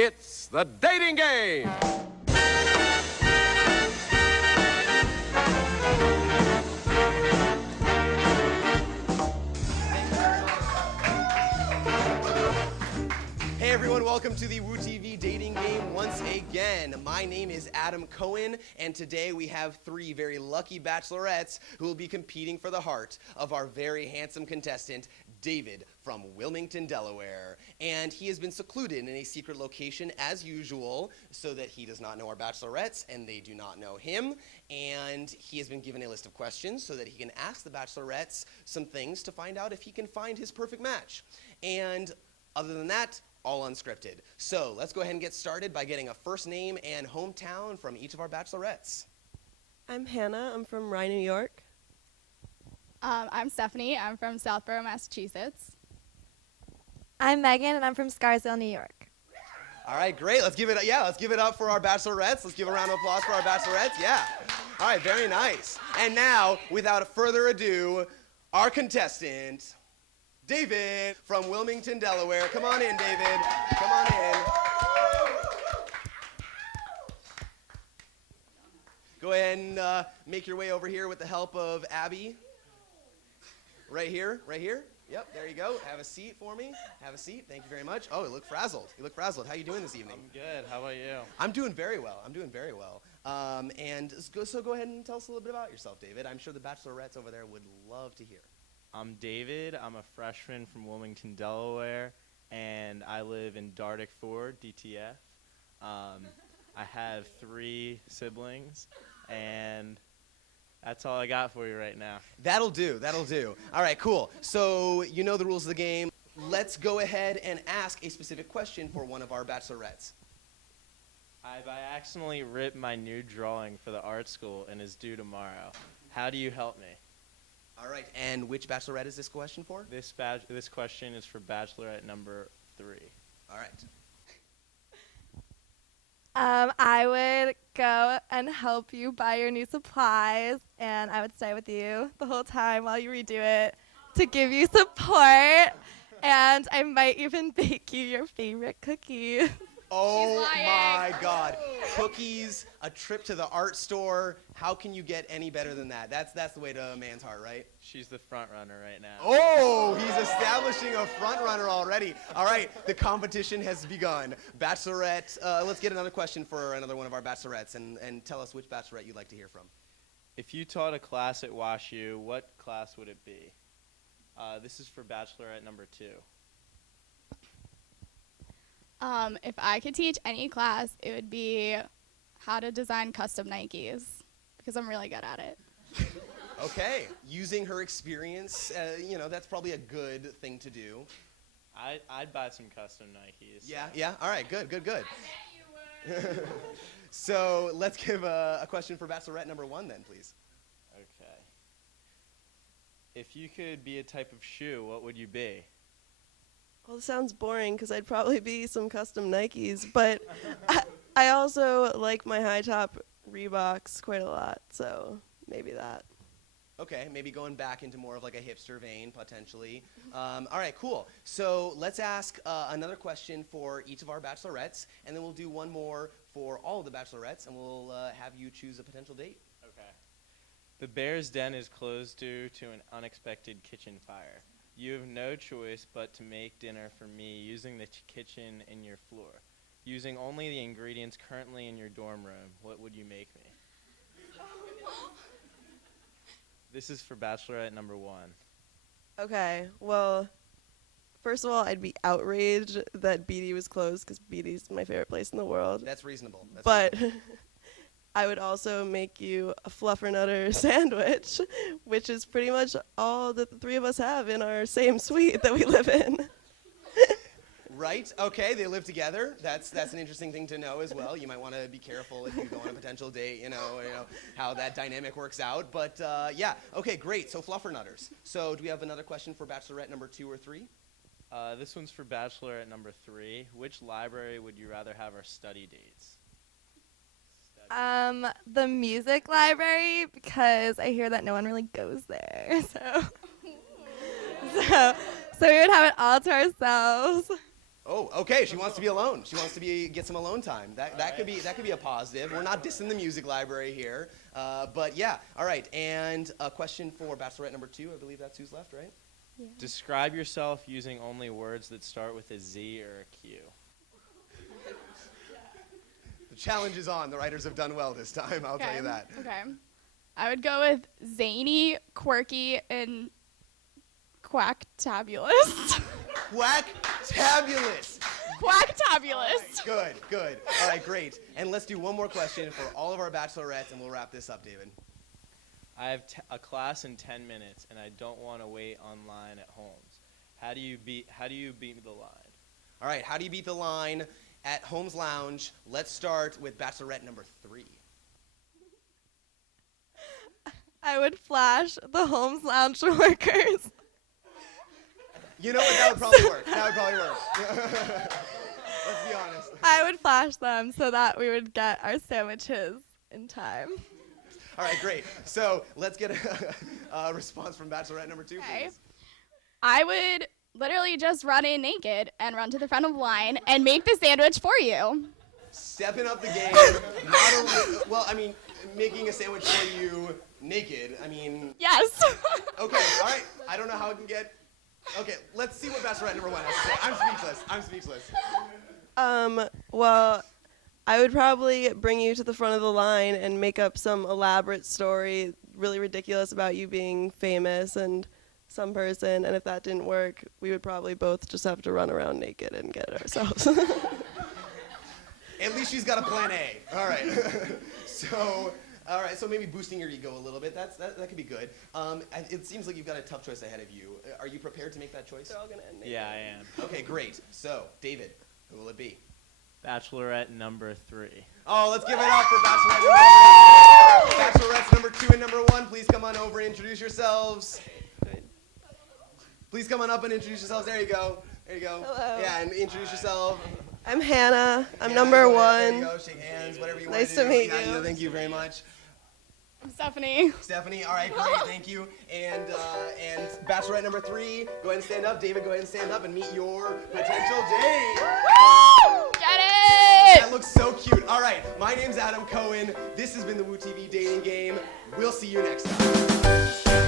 It's the dating game. Hey everyone, welcome to the wutv dating game once again. My name is Adam Cohen, and today we have three very lucky bachelorettes who will be competing for the heart of our very handsome contestant, David from Wilmington, Delaware. And he has been secluded in a secret location as usual so that he does not know our bachelorettes and they do not know him. And he has been given a list of questions so that he can ask the bachelorettes some things to find out if he can find his perfect match. And other than that, all unscripted. So let's go ahead and get started by getting a first name and hometown from each of our bachelorettes. I'm Hannah. I'm from Rye, New York. I'm Stephanie. I'm from Southborough, Massachusetts. I'm Megan, and I'm from Scarsdale, New York. All right, great. Let's give it up for our bachelorettes. Let's give a round of applause for our bachelorettes. Yeah. All right, very nice. And now, without further ado, our contestant, David from Wilmington, Delaware. Come on in, David. Come on in. Go ahead and make your way over here with the help of Abby. Right here, right here. Yep, there you go. Have a seat for me. Have a seat. Thank you very much. Oh, you look frazzled. You look frazzled. How are you doing this evening? I'm good. How about you? I'm doing very well. I'm doing very well. So go ahead and tell us a little bit about yourself, David. I'm sure the bachelorettes over there would love to hear. I'm David. I'm a freshman from Wilmington, Delaware, and I live in Dardick Ford, DTF. I have 3 siblings, and that's all I got for you right now. That'll do. That'll do. All right, cool. So you know the rules of the game. Let's go ahead and ask a specific question for one of our bachelorettes. I accidentally ripped my new drawing for the art school and is due tomorrow. How do you help me? All right, and which bachelorette is this question for? This question is for bachelorette number 3. All right. I would go and help you buy your new supplies, and I would stay with you the whole time while you redo it to give you support, and I might even bake you your favorite cookie. Oh my God. Cookies, a trip to the art store. How can you get any better than that? That's the way to a man's heart, right? She's the front runner right now. Oh, he's establishing a front runner already. All right, the competition has begun. Bachelorette, let's get another question for another one of our bachelorettes and tell us which bachelorette you'd like to hear from. If you taught a class at WashU, what class would it be? This is for bachelorette number 2. If I could teach any class, it would be how to design custom Nikes, because I'm really good at it. Okay, using her experience, that's probably a good thing to do. I'd buy some custom Nikes. Yeah, all right, good. I bet you would. So let's give a question for bachelorette number 1 then, please. Okay. If you could be a type of shoe, what would you be? Well, it sounds boring because I'd probably be some custom Nikes, but I also like my high top Reeboks quite a lot, so maybe that. Okay, maybe going back into more of like a hipster vein, potentially. All right, cool. So let's ask another question for each of our bachelorettes, and then we'll do one more for all of the bachelorettes, and we'll have you choose a potential date. Okay. The bear's den is closed due to an unexpected kitchen fire. You have no choice but to make dinner for me using the kitchen in your floor. Using only the ingredients currently in your dorm room, what would you make me? This is for bachelorette number 1. Okay, well, first of all, I'd be outraged that BD was closed because BD's my favorite place in the world. That's reasonable. But I would also make you a fluffernutter sandwich, which is pretty much all that the 3 of us have in our same suite that we live in. Right, okay, they live together. That's an interesting thing to know as well. You might want to be careful if you go on a potential date, you know how that dynamic works out. But yeah, okay, great, so fluffernutters. So do we have another question for bachelorette number 2 or 3? This one's for bachelorette number 3. Which library would you rather have our study dates? The music library, because I hear that no one really goes there. So we would have it all to ourselves. Oh, okay. She wants to be alone. She wants to get some alone time. That could be a positive. We're not dissing the music library here, but yeah. All right. And a question for Bachelorette number 2. I believe that's who's left, right? Yeah. Describe yourself using only words that start with a Z or a Q. The challenge is on. The writers have done well this time. I'll tell you that. Okay. I would go with zany, quirky, and quacktabulous. Quacktabulous. Quacktabulous. Good, good. All right, great. And let's do one more question for all of our bachelorettes, and we'll wrap this up, David. I have a class in 10 minutes, and I don't want to wait online at Holmes. How do you beat the line? All right, how do you beat the line at Holmes Lounge? Let's start with Bachelorette number 3. I would flash the Holmes Lounge workers. You know what? That would probably work. That would probably work. Let's be honest. I would flash them so that we would get our sandwiches in time. All right, great. So let's get a response from Bachelorette number 2, Okay. please. I would literally just run in naked and run to the front of the line and make the sandwich for you. Stepping up the game. Not only, well, I mean, making a sandwich for you naked. I mean. Yes. Okay, all right. I don't know how it can get. Okay, let's see what Bachelorette number 1 has to say. I'm speechless. Well, I would probably bring you to the front of the line and make up some elaborate story, really ridiculous, about you being famous and some person. And if that didn't work, we would probably both just have to run around naked and get it ourselves. At least she's got a plan A. All right. All right, so maybe boosting your ego a little bit. That could be good. It seems like you've got a tough choice ahead of you. Are you prepared to make that choice? They're all gonna end naked. Yeah, I am. Okay, great. So, David, who will it be? Bachelorette number 3. Oh, let's give it up for Bachelorette number 3. Bachelorettes number 2 and number 1, please come on over and introduce yourselves. Please come on up and introduce yourselves. There you go. There you go. Hello. Yeah, and introduce yourself. I'm Hannah. I'm Yeah, number go ahead. There 1. you go. Shake hands, whatever you Nice want to to do. meet Yeah, you. Thank you very much. I'm Stephanie. Stephanie, all right, great, thank you. And Bachelorette number 3, go ahead and stand up. David, go ahead and stand up and meet your potential date. Woo! Get it! That looks so cute. All right, my name's Adam Cohen. This has been the wutv Dating Game. We'll see you next time.